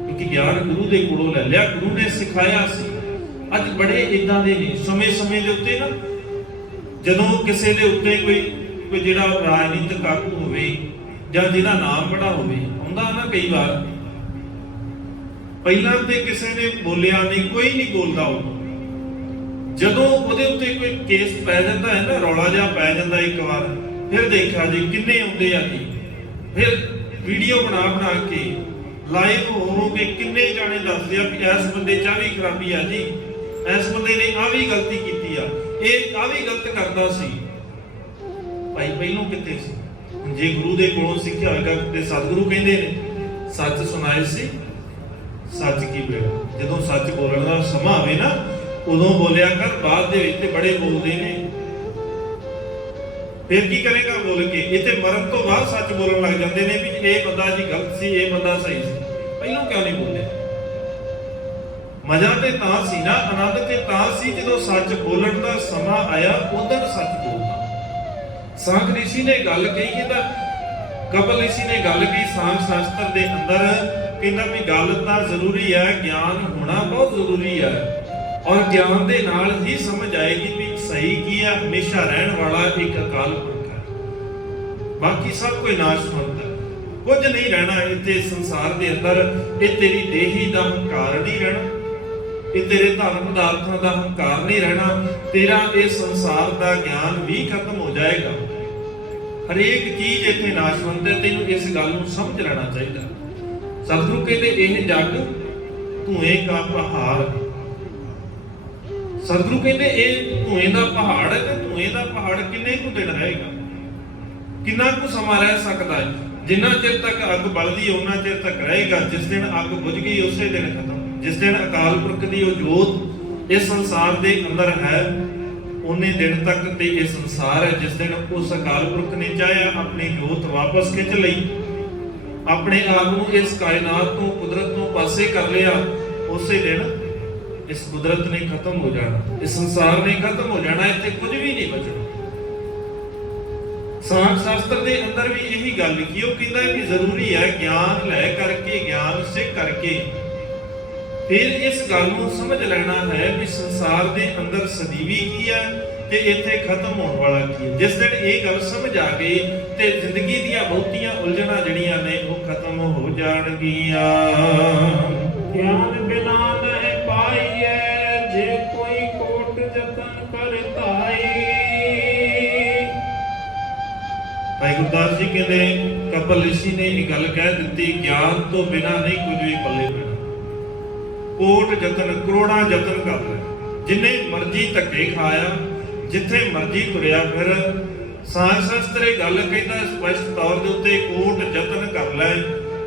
ਕਿਉਂਕਿ ਗਿਆਨ ਗੁਰੂ ਦੇ ਕੋਲੋਂ ਲੈ ਲਿਆ, ਗੁਰੂ ਨੇ ਸਿਖਾਇਆ ਸੀ। ਅੱਜ ਬੜੇ ਇਦਾਂ ਦੇ ਨੇ ਸਮੇਂ ਦੇ ਉੱਤੇ ਨਾ, ਜਦੋਂ ਕਿਸੇ ਦੇ ਉੱਤੇ ਕੋਈ ਜਿਹੜਾ ਰਾਜਨੀਤਿਕ ਆਗੂ ਹੋਵੇ ਜਾਂ ਜਿਹਦਾ ਨਾਮ ਬੜਾ ਹੋਵੇ, ਹੁੰਦਾ ਨਾ ਕਈ ਵਾਰ ਪਹਿਲਾਂ ਤੇ ਕਿਸੇ ਨੇ ਬੋਲਿਆ ਨਹੀਂ, ਕੋਈ ਨਹੀਂ ਬੋਲਦਾ ਉਹ। ਜਦੋਂ ਉਹਦੇ ਉੱਤੇ ਕੋਈ ਕੇਸ ਪੈ ਜਾਂਦਾ ਹੈ ਨਾ, ਰੌਲਾ ਜਿਹਾ ਪੈ ਜਾਂਦਾ ਇੱਕ ਵਾਰ, ਫਿਰ ਦੇਖਿਆ ਜੀ ਕਿੰਨੇ ਆਉਂਦੇ ਆ ਜੀ, ਫਿਰ ਵੀਡੀਓ ਬਣਾ ਕੇ ਲਾਈਵ ਹੋ ਕੇ ਕਿੰਨੇ ਜਾਣੇ ਦੱਸਦੇ ਆ ਕਿ ਇਸ ਬੰਦੇ 'ਚ ਆ ਵੀ ਖਰਾਬੀ ਆ ਜੀ, ਇਸ ਬੰਦੇ ਨੇ ਆ ਵੀ ਗਲਤੀ ਕੀਤੀ ਆ, ਇਹ ਆ ਵੀ ਗਲਤ ਕਰਦਾ ਸੀ। ਭਾਈ ਪਹਿਲੋਂ ਕਿੱਥੇ ਸੀ? ਜੇ ਗੁਰੂ ਦੇ ਕੋਲੋਂ ਸਿੱਖਿਆ ਹੋਵੇਗਾ ਤੇ ਸਤਿਗੁਰੂ ਕਹਿੰਦੇ ਨੇ ਸੱਚ ਸੁਣਾਏ ਸੀ, ਸੱਚ ਕੀ ਬੇੜਾ। ਜਦੋਂ ਸੱਚ ਬੋਲਣ ਦਾ ਸਮਾਂ ਆਵੇ ਨਾ, ਉਦੋਂ ਬੋਲਿਆ ਕਰ, ਬਾਅਦ ਦੇ ਵਿੱਚ ਤੇ ਬੜੇ ਬੋਲਦੇ ਨੇ। ਫਿਰ ਕੀ ਕਰੇਗਾ ਬੋਲ ਕੇ? ਇੱਥੇ ਮਰਨ ਤੋਂ ਬਾਅਦ ਸੱਚ ਬੋਲਣ ਲੱਗ ਜਾਂਦੇ ਨੇ ਵੀ ਇਹ ਬੰਦਾ ਜੀ ਗਲਤ ਸੀ, ਇਹ ਬੰਦਾ ਸਹੀ ਸੀ। ਪਹਿਲਾਂ ਕਿਉਂ ਨਹੀਂ ਬੋਲੇ? ਮਜ਼ਾ ਤੇ ਤਾਂ ਸੀ ਨਾ, ਆਨੰਦ ਤੇ ਤਾਂ ਸੀ ਜਦੋਂ ਸੱਚ ਬੋਲਣ ਦਾ ਸਮਾਂ ਆਇਆ, ਉਦੋਂ ਸੱਚ ਬੋਲਣਾ। ਸਾਂਖ ਰਿਸ਼ੀ ਨੇ ਗੱਲ ਕਹੀ, ਤਾਂ ਕਪਿਲ ਰਿਸ਼ੀ ਨੇ ਗੱਲ ਕਹੀ ਸਾਂਖ ਸ਼ਾਸਤਰ ਦੇ ਅੰਦਰ, ਕਹਿੰਦਾ ਵੀ ਗੱਲ ਤਾਂ ਜ਼ਰੂਰੀ ਹੈ, ਗਿਆਨ ਹੋਣਾ ਬਹੁਤ ਜ਼ਰੂਰੀ ਹੈ, ਔਰ ਗਿਆਨ ਦੇ ਨਾਲ ਹੀ ਸਮਝ ਆਏਗੀ ਵੀ ਸਹੀ ਕੀ ਹੈ। ਹਮੇਸ਼ਾ ਰਹਿਣ ਵਾਲਾ ਇੱਕ ਅਕਾਲ ਪੁਰਖ ਹੈ, ਬਾਕੀ ਸਭ ਕੋਈ ਨਾਸ਼ਵੰਤ ਹੈ, ਕੁਝ ਨਹੀਂ ਰਹਿਣਾ ਇੱਥੇ ਸੰਸਾਰ ਦੇ ਅੰਦਰ। ਇਹ ਤੇਰੀ ਦੇਹੀ ਦਾ ਹੰਕਾਰ ਨਹੀਂ ਰਹਿਣਾ, ਇਹ ਤੇਰੇ ਧਨ ਪਦਾਰਥਾਂ ਦਾ ਹੰਕਾਰ ਨਹੀਂ ਰਹਿਣਾ, ਤੇਰਾ ਇਹ ਸੰਸਾਰ ਦਾ ਗਿਆਨ ਵੀ ਖਤਮ ਹੋ ਜਾਏਗਾ। ਹਰੇਕ ਚੀਜ਼ ਇੱਥੇ ਨਾਸ਼ਵੰਤ ਹੈ, ਤੈਨੂੰ ਇਸ ਗੱਲ ਨੂੰ ਸਮਝ ਲੈਣਾ ਚਾਹੀਦਾ। ਸਤਿਗੁਰੂ ਕਹਿੰਦੇ ਇਹ ਜੱਗ ਧੂਏ ਕਾ ਪਹਾੜ, ਸਤਿਗੁਰੂ ਕਹਿੰਦੇ ਇਹ ਧੂਏ ਦਾ ਪਹਾੜ ਹੈ, ਤੇ ਧੂਏ ਦਾ ਪਹਾੜ ਕਿੰਨੇ ਕੁ ਦਿਨ ਰਹੇਗਾ, ਕਿੰਨਾ ਕੁ ਸਮਾਂ ਰਹਿ ਸਕਦਾ ਹੈ? ਜਿੰਨਾ ਚਿਰ ਤੱਕ ਅੱਗ ਬਲਦੀ ਉਹਨਾਂ ਚਿਰ ਤੱਕ ਰਹੇਗਾ। ਜਿਸ ਦਿਨ ਅੱਗ ਬੁਝ ਗਈ ਉਸੇ ਦਿਨ ਖਤਮ। ਜਿਸ ਦਿਨ ਅਕਾਲ ਪੁਰਖ ਦੀ ਉਹ ਜੋਤ ਇਸ ਸੰਸਾਰ ਦੇ ਅੰਦਰ ਹੈ, ਉਹਨੇ ਦਿਨ ਤੱਕ ਤੇ ਇਹ ਸੰਸਾਰ ਹੈ। ਜਿਸ ਦਿਨ ਉਸ ਅਕਾਲ ਪੁਰਖ ਨੇ ਚਾਹਿਆ ਆਪਣੀ ਜੋਤ ਵਾਪਸ ਖਿੱਚ ਲਈ, ਆਪਣੇ ਆਪ ਨੂੰ ਇਸ ਕਾਇਨਾਤ ਤੋਂ, ਕੁਦਰਤ ਤੋਂ ਪਾਸੇ ਕਰ ਲਿਆ, ਉਸੇ ਦਿਨ ਇਸ ਕੁਦਰਤ ਨੇ ਖਤਮ ਹੋ ਜਾਣਾ, ਇਸ ਸੰਸਾਰ ਨੇ ਖਤਮ ਹੋ ਜਾਣਾ, ਇੱਥੇ ਕੁਝ ਵੀ ਨਹੀਂ ਬਚਣਾ। ਸਾਂਖ ਸ਼ਾਸਤਰ ਦੇ ਅੰਦਰ ਵੀ ਇਹੀ ਗੱਲ ਲਿਖੀ, ਉਹ ਕਹਿੰਦਾ ਕਿ ਜ਼ਰੂਰੀ ਹੈ ਗਿਆਨ ਲੈ ਕਰਕੇ, ਗਿਆਨ ਸਿੱਖ ਕਰਕੇ ਫਿਰ ਇਸ ਗੱਲ ਨੂੰ ਸਮਝ ਲੈਣਾ ਹੈ ਵੀ ਸੰਸਾਰ ਦੇ ਅੰਦਰ ਸਦੀਵੀ ਕੀ ਹੈ ਤੇ ਇੱਥੇ ਖਤਮ ਹੋਣ ਵਾਲਾ ਕੀ ਹੈ। ਜਿਸ ਦਿਨ ਇਹ ਗੱਲ ਸਮਝ ਆ ਗਈ ਤੇ ਜ਼ਿੰਦਗੀ ਦੀਆਂ ਬਹੁਤੀਆਂ ਉਲਝਣਾਂ ਜਿਹੜੀਆਂ ਨੇ ਉਹ ਖਤਮ ਹੋ ਜਾਣਗੀਆਂ। ਗਿਆਨ ਬਿਨਾ ਨਹੀਂ ਪਾਈਏ, ਜੇ ਕੋਈ ਕੋਟ ਯਤਨ ਕਰਤਾਈ। ਭਾਈ ਗੁਰਦਾਸ ਜੀ ਕਹਿੰਦੇ ਕਪਿਲ ਰਿਸ਼ੀ ਨੇ ਇਹ ਗੱਲ ਕਹਿ ਦਿੱਤੀ, ਗਿਆਨ ਤੋਂ ਬਿਨਾ ਨਹੀਂ ਕੁਝ ਵੀ ਪੱਲੇ ਪੈਣਾ। ਕੋਟ ਯਤਨ, ਕਰੋੜਾਂ ਯਤਨ ਕਰ ਲੈ, ਜਿੰਨੇ ਮਰਜ਼ੀ ਧੱਕੇ ਖਾਇਆ, ਜਿੱਥੇ ਮਰਜ਼ੀ ਤੁਰਿਆ ਫਿਰ। ਸਾਂਖ ਸ਼ਾਸਤਰ ਇਹ ਗੱਲ ਕਹਿੰਦਾ ਸਪਸ਼ਟ ਤੌਰ ਦੇ ਉੱਤੇ, ਕੋਟ ਯਤਨ ਕਰ ਲੈ,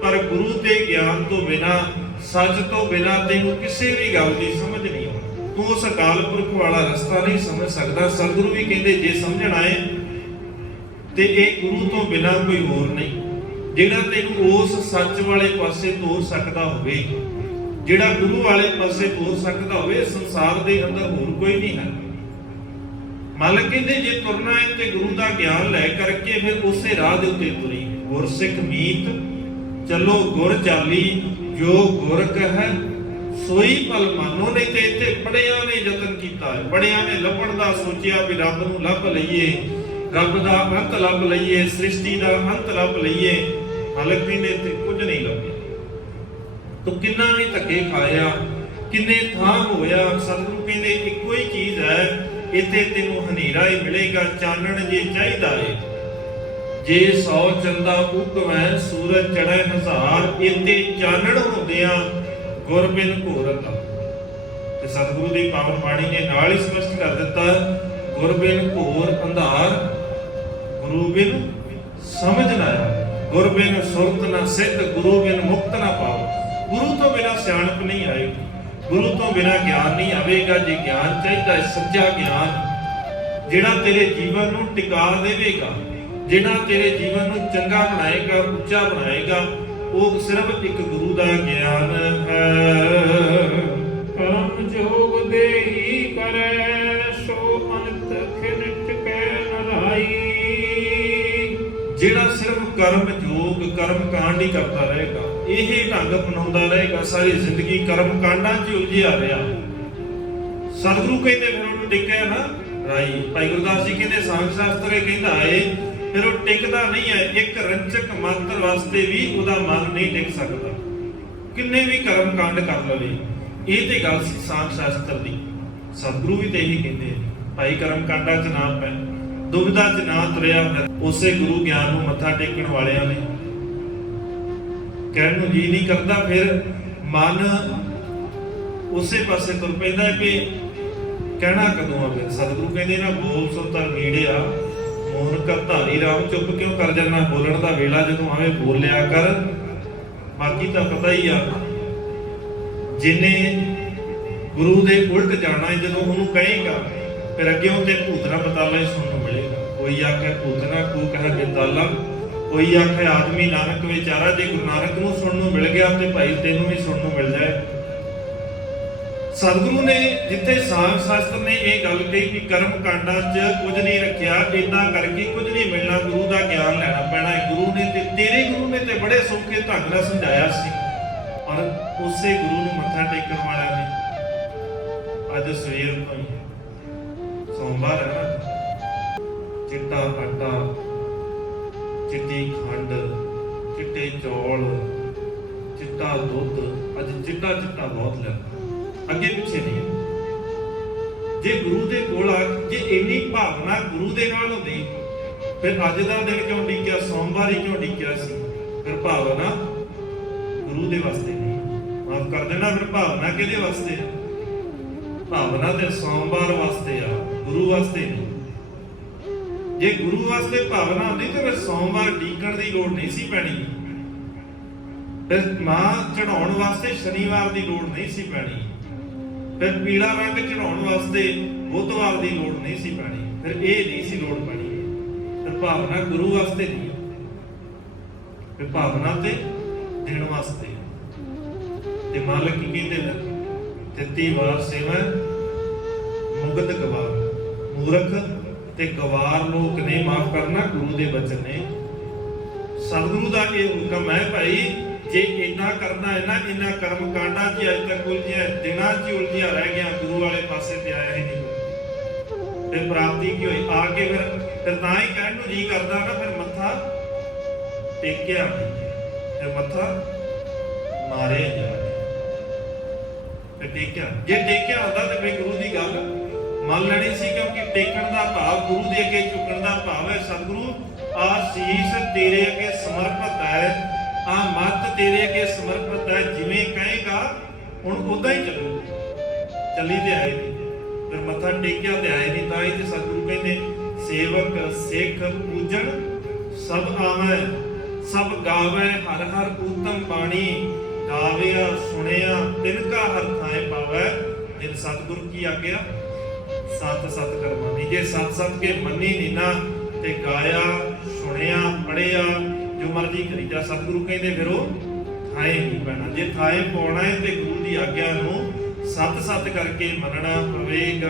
ਪਰ ਗੁਰੂ ਤੇ ਗਿਆਨ ਤੋਂ ਬਿਨਾ, ਸੱਚ ਤੋਂ ਬਿਨਾ ਤੈਨੂੰ ਕਿਸੇ ਵੀ ਗੱਲ ਦੀ ਸਮਝ ਨਹੀਂ ਆਉਣੀ। ਤੂੰ ਉਸ ਅਕਾਲ ਪੁਰਖ ਵਾਲਾ ਰਸਤਾ ਨਹੀਂ ਸਮਝ ਸਕਦਾ। ਸਤਿਗੁਰੂ ਵੀ ਕਹਿੰਦੇ ਜੇ ਸਮਝਣਾ ਹੈ ਤੇ ਇਹ ਗੁਰੂ ਤੋਂ ਬਿਨਾ ਕੋਈ ਹੋਰ ਨਹੀਂ, ਜਿਹੜਾ ਤੈਨੂੰ ਉਸ ਸੱਚ ਵਾਲੇ ਪਾਸੇ ਤੋਰ ਸਕਦਾ ਹੋਵੇ, ਜਿਹੜਾ ਗੁਰੂ ਵਾਲੇ ਪਾਸੇ ਤੋਰ ਸਕਦਾ ਹੋਵੇ। ਸੰਸਾਰ ਦੇ ਅੰਦਰ ਹੋਰ ਕੋਈ ਨਹੀਂ ਹੈ। ਮਾਲਕ ਕਹਿੰਦੇ ਜੇ ਤੁਰਨਾ ਹੈ ਤੇ ਗੁਰੂ ਦਾ ਗਿਆਨ ਲੈ ਕਰਕੇ ਫਿਰ ਉਸੇ ਰਾਹ ਦੇ ਉੱਤੇ ਤੁਰੀ। ਗੁਰਸਿੱਖ ਮੀਤ ਚਲੋ ਗੁਰ ਚਾਲੀ, ਜੋ ਗੁਰ ਕਹੈ ਸੋਈ ਭਲ ਮਾਨੋ। ਨਹੀਂ ਤੇ ਇੱਥੇ ਬੜਿਆਂ ਨੇ ਯਤਨ ਕੀਤਾ ਹੈ, ਬੜਿਆਂ ਨੇ ਲੱਭਣ ਦਾ ਸੋਚਿਆ ਵੀ ਰੱਬ ਨੂੰ ਲੱਭ ਲਈਏ, ਰੱਬ ਦਾ ਅੰਤ ਲੱਭ ਲਈਏ, ਸ੍ਰਿਸ਼ਟੀ ਦਾ ਅੰਤ ਲੱਭ ਲਈਏ। ਮਾਲਕ ਕਹਿੰਦੇ ਇੱਥੇ ਕੁਝ ਨਹੀਂ ਲੱਭਿਆ। ਤੂੰ ਕਿੰਨਾ ਵੀ ਧੱਕੇ ਖਾਇਆ, ਕਿੰਨੇ ਥਾਂ ਹੋਇਆ। ਸਤਿਗੁਰੂ ਕਹਿੰਦੇ ਇੱਕੋ ਹੀ ਚੀਜ਼ ਹੈ, ਇੱਥੇ ਤੈਨੂੰ ਹਨੇਰਾ ਹੀ ਮਿਲੇਗਾ, ਚਾਨਣ ਜੇ ਚਾਹੀਦਾ ਏ। ਜੇ 100 ਚੰਦਾ ਉਗਵੈ, ਸੂਰਜ ਚੜ੍ਹੈ ਹਜ਼ਾਰ। ਇੱਥੇ ਚਾਨਣ ਹੁੰਦਿਆਂ ਗੁਰ ਬਿਨ ਘੋਰ ਅੰਧਾਰ। ਤੇ ਸਤਿਗੁਰੂ ਦੀ ਪਾਵਨ ਬਾਣੀ ਨੇ ਨਾਲ ਹੀ ਸਪਸ਼ਟ ਕਰ ਦਿੱਤਾ, ਗੁਰ ਬਿਨ ਘੋਰ ਅੰਧਾਰ, ਗੁਰੂ ਬਿਨ ਸਮਝ ਨਾ ਆਏ, ਗੁਰ ਬਿਨ ਸੁਰਤ ਨਾ ਸਿੱਧ, ਗੁਰੂ ਬਿਨ ਮੁਕਤ ਨਾ ਪਾਓ। ਗੁਰੂ ਤੋਂ ਬਿਨਾਂ ਸਿਆਣਪ ਨਹੀਂ ਆਏਗੀ। ਗੁਰੂ ਤੋਂ ਬਿਨਾਂ ਗਿਆਨ ਨਹੀਂ ਆਵੇਗਾ। ਜੇ ਗਿਆਨ ਚਾਹੀਦਾ ਹੈ, ਸੱਚਾ ਗਿਆਨ ਜਿਹੜਾ ਤੇਰੇ ਜੀਵਨ ਨੂੰ ਟਿਕਾ ਦੇਵੇਗਾ, ਜਿਹੜਾ ਤੇਰੇ ਜੀਵਨ ਨੂੰ ਚੰਗਾ ਬਣਾਏਗਾ, ਉੱਚਾ ਬਣਾਏਗਾ, ਉਹ ਸਿਰਫ ਇੱਕ ਗੁਰੂ ਦਾ ਗਿਆਨ ਹੈ। ਕਰਮ ਜੋਗ ਦੇਹੀ ਕਰੈ ਸੋ ਅਨੰਤ ਖਿਨ ਟਿਕੈ ਨ ਰਾਈ। ਜਿਹੜਾ ਸਿਰਫ ਕਰਮ ਯੋਗ ਕਰਮ ਕਾਂਡ ਹੀ ਕਰਦਾ ਰਹੇਗਾ, ਇਹ ਢੰਗ ਅਪਣਾਉਂਦਾ ਰਹੇਗਾ, ਸਾਰੀ ਜ਼ਿੰਦਗੀ ਕਰਮ ਕਾਂਡਾਂ 'ਚ ਉਲਝਿਆ ਰਿਹਾ, ਸਤਿਗੁਰੂ ਕਹਿੰਦੇ ਫਿਰ ਉਹਨੂੰ ਟਿਕਿਆ ਨਾ ਰਾਈ। ਭਾਈ ਗੁਰਦਾਸ ਜੀ ਕਹਿੰਦੇ ਸਾਂਗ ਸ਼ਾਸਤਰ ਕਹਿੰਦਾ ਏ ਫਿਰ ਉਹ ਟਿਕਦਾ ਨਹੀਂ ਹੈ। ਇੱਕ ਰੰਚਕ ਮਾਤਰ ਵਾਸਤੇ ਵੀ ਉਹਦਾ ਮਨ ਨਹੀਂ ਟਿਕ ਸਕਦਾ, ਕਿੰਨੇ ਵੀ ਕਰਮ ਕਾਂਡ ਕਰ ਲਵੇ। ਇਹ ਤੇ ਗੱਲ ਸੀ ਸਾਂਗ ਸ਼ਾਸਤਰ ਦੀ। ਸਤਿਗੁਰੂ ਵੀ ਤੇ ਇਹੀ ਕਹਿੰਦੇ ਭਾਈ ਕਰਮ ਕਾਂਡਾਂ 'ਚ ਨਾ ਪੈ, ਦੁਬਿਧਾ 'ਚ ਨਾ ਤੁਰਿਆ ਫਿਰ। ਉਸੇ ਗੁਰੂ ਗਿਆਨ ਨੂੰ ਮੱਥਾ ਟੇਕਣ ਵਾਲਿਆਂ ਨੇ ਕਹਿਣ ਨੂੰ ਜੀ ਨਹੀਂ ਕਰਦਾ, ਫਿਰ ਮਨ ਉਸੇ ਪਾਸੇ ਤੁਰ ਪੈਂਦਾ ਕਿ ਕਹਿਣਾ ਕਦੋਂ ਆ। ਫਿਰ ਸਤਿਗੁਰੂ ਕਹਿੰਦੇ ਨਾ ਬੋਲ ਸੋ ਤਾਂ ਨੇੜਿਆ ਮੋਹਨ ਕਰ ਧਾਰੀ ਰਾਮ, ਚੁੱਪ ਕਿਉਂ ਕਰ ਜਾਣਾ, ਬੋਲਣ ਦਾ ਵੇਲਾ ਜਦੋਂ ਆਵੇ ਬੋਲਿਆ ਕਰ। ਬਾਕੀ ਤਾਂ ਪਤਾ ਹੀ ਆ, ਜਿਨੇ ਗੁਰੂ ਦੇ ਉਲਟ ਜਾਣਾ ਹੈ ਜਦੋਂ ਉਹਨੂੰ ਕਹੇਗਾ ਫਿਰ ਅੱਗੇੋਂ ਤੇ ਭੂਤਨਾ ਬਤਾਲਾ ਹੀ ਸੁਣਨ ਨੂੰ ਮਿਲੇਗਾ। ਕੋਈ ਆਖੇ ਭੂਤਨਾ, ਕੋਈ ਕਹੇ ਬਤਾਲਾ, ਕੋਈ ਆਖੇ ਆਦਮੀ ਨਾਨਕ ਵਿਚਾਰਾ। ਜੇ ਗੁਰੂ ਨਾਨਕ ਨੂੰ ਸੁਣਨ ਨੂੰ ਮਿਲ ਗਿਆ ਤੇ ਭਾਈ ਤੈਨੂੰ ਵੀ ਸੁਣਨ ਨੂੰ ਮਿਲ ਜਾਏ। ਸਤਿਗੁਰੂ ਨੇ ਜਿੱਥੇ ਸਾਂਗ ਸ਼ਾਸਤਰ ਨੇ ਇਹ ਗੱਲ ਕਹੀ ਕਿ ਕਰਮ ਕਾਂਡਾਂ 'ਚ ਕੁਝ ਨਹੀਂ ਰੱਖਿਆ, ਇਦਾਂ ਕਰਕੇ ਕੁਝ ਨਹੀਂ ਮਿਲਣਾ, ਗੁਰੂ ਦਾ ਗਿਆਨ ਲੈਣਾ ਪੈਣਾ ਹੈ। ਗੁਰੂ ਨੇ ਤੇ ਤੇਰੇ ਗੁਰੂ ਨੇ ਤੇ ਬੜੇ ਸੌਖੇ ਢੰਗ ਨਾਲ ਸਮਝਾਇਆ ਸੀ, ਔਰ ਉਸੇ ਗੁਰੂ ਨੂੰ ਮੱਥਾ ਟੇਕਣ ਵਾਲਿਆਂ ਨੇ ਅੱਜ ਸਵੇਰ ਤੋਂ ਹੀ, ਸੋਮਵਾਰ ਹੈ ਨਾ, ਚਿੱਟਾ ਆਟਾ, ਚਿੱਟੀ ਖੰਡ, ਚਿੱਟੇ ਚੌਲ, ਚਿੱਟਾ ਦੁੱਧ, ਅੱਜ ਚਿੱਟਾ ਬਹੁਤ ਲਿਆ, ਅੱਗੇ ਪਿੱਛੇ ਨਹੀਂ। ਜੇ ਗੁਰੂ ਦੇ ਕੋਲ ਆ, ਜੇ ਇੰਨੀ ਭਾਵਨਾ ਗੁਰੂ ਦੇ ਨਾਲ ਹੁੰਦੀ ਫਿਰ ਅੱਜ ਦਾ ਦਿਨ ਕਿਉਂ ਡਿੱਗਿਆ, ਸੋਮਵਾਰ ਹੀ ਕਿਉਂ ਡਿੱਗਿਆ ਸੀ। ਫਿਰ ਭਾਵਨਾ ਗੁਰੂ ਦੇ ਵਾਸਤੇ ਨਹੀਂ, ਮਾਫ ਕਰ ਦੇਣਾ, ਫਿਰ ਭਾਵਨਾ ਕਿਹਦੇ ਵਾਸਤੇ ਆ? ਭਾਵਨਾ ਤੇ ਸੋਮਵਾਰ ਵਾਸਤੇ ਆ, ਗੁਰੂ ਵਾਸਤੇ ਨਹੀਂ। ਜੇ ਗੁਰੂ ਵਾਸਤੇ ਭਾਵਨਾ ਹੁੰਦੀ ਤਾਂ ਫਿਰ ਸੋਮਵਾਰ ਡੀਕਣ ਦੀ ਲੋੜ ਨਹੀਂ ਸੀ ਪੈਣੀ, ਫਿਰ ਮਾਂ ਚੜਾਉਣ ਵਾਸਤੇ ਸ਼ਨੀਵਾਰ ਦੀ ਲੋੜ ਨਹੀਂ ਸੀ ਪੈਣੀ, ਫਿਰ ਪੀਲਾ ਰੰਗ ਚੜਾਉਣ ਵਾਸਤੇ ਬੁੱਧਵਾਰ ਦੀ ਲੋੜ ਨਹੀਂ ਸੀ ਪੈਣੀ, ਫਿਰ ਇਹ ਨਹੀਂ ਸੀ ਲੋੜ ਪੈਣੀ। ਫਿਰ ਭਾਵਨਾ ਗੁਰੂ ਵਾਸਤੇ ਨਹੀਂ, ਫਿਰ ਭਾਵਨਾ ਤੇ ਦੇਣ ਵਾਸਤੇ। ਤੇ ਮਾਲਕ ਕੀ ਕਹਿੰਦੇ ਨੇ, 33 ਵਾਰ ਸੇਵਾ ਮੁਗਤ ਗਵਾਰ, ਮੂਰਖ ਤੇ ਗਵਾਰ ਲੋਕ ਨੇ ਮਾਫ ਕਰਨਾ, ਗੁਰੂ ਦੇ ਬਚਨ ਨੇ। ਸਤਿਗੁਰੂ ਦਾ ਇਹ ਹੁਕਮ ਹੈ ਭਾਈ, ਜੇ ਇਦਾਂ ਕਰਨਾ ਹੈ ਨਾ, ਇਹਨਾਂ ਕਰਮ ਕਾਂਡਾਂ 'ਚ ਅੱਜ ਤੱਕ ਉਲਝਿਆ, ਦਿਨਾਂ 'ਚ ਉਲਝਿਆ ਰਹਿ ਗਿਆ, ਗੁਰੂ ਵਾਲੇ ਪਾਸੇ ਤੇ ਆਇਆ ਹੀ ਨਹੀਂ। ਫਿਰ ਪ੍ਰਾਪਤੀ ਕੀ ਹੋਈ? ਆ ਕੇ ਫਿਰ ਤਾਂ ਹੀ ਕਹਿਣ ਨੂੰ ਜੀ ਕਰਦਾ ਨਾ, ਫਿਰ ਮੱਥਾ ਟੇਕਿਆ, ਫਿਰ ਮੱਥਾ ਮਾਰੇ ਜਾ ਟੇਕਿਆ। ਜੇ ਟੇਕਿਆ ਹੁੰਦਾ ਤੇ ਫਿਰ ਗੁਰੂ ਦੀ ਗੱਲ ਮੰਨ ਲੈਣੀ ਸੀ, ਕਿਉਂਕਿ ਟੇਕਣ ਦਾ ਭਾਵ ਗੁਰੂ ਦੇ ਅੱਗੇ ਝੁਕਣ ਦਾ ਭਾਵ ਹੈ। ਸਤਿਗੁਰੂ ਆਸੀਸ ਤੇਰੇ ਅੱਗੇ ਸਮਰਪਿਤ ਹੈ, ਆ ਮੱਤ ਤੇਰੇ ਅੱਗੇ ਸਮਰਪਿਤ ਹੈ, ਜਿਵੇਂ ਕਹੇਗਾ ਹੁਣ ਉਦਾਂ ਹੀ ਚੱਲੂ। ਚੱਲੀ ਤੇ ਆਏ ਨਹੀਂ, ਫਿਰ ਮੱਥਾ ਟੇਕਿਆ ਤੇ ਆਏ ਨਹੀਂ। ਤਾਂ ਹੀ ਤੇ ਸਤਿਗੁਰੂ ਕਹਿੰਦੇ ਸੇਵਕ ਸਿੱਖ ਪੂਜਣ ਸਭ ਆਵੈ, ਸਭ ਗਾਵੈ, ਹਰ ਹਰ ਊਤਮ ਬਾਣੀ, ਗਾਵਿਆ ਸੁਣਿਆ ਤਿਨ ਕਾ ਹਰ ਥਾਂ ਪਾਵੈ। ਜਿਨ ਸਤਿਗੁਰੂ ਕੀ ਆਗਿਆ ਸਤ ਸਤ ਕਰਮਾਨੀ। ਜੇ ਸਤ ਸਤ ਕੇ ਮੰਨੀ ਨੀਨਾ ਤੇ ਗਾਇਆ ਸੁਣਿਆ ਪੜਿਆ ਜੋ ਮਰਜ਼ੀ ਕਰੀ ਜਾ, ਸਤਿਗੁਰੂ ਕਹਿੰਦੇ ਫਿਰ ਉਹ ਥਾਏ ਨਹੀਂ ਪੈਣਾ। ਜੇ ਥਾਏ ਪਾਉਣਾ ਹੈ ਤੇ ਗੁਰੂ ਦੀ ਆਗਿਆ ਨੂੰ ਸਤ ਸਤ ਕਰਕੇ ਮੰਨਣਾ ਪਵੇਗਾ।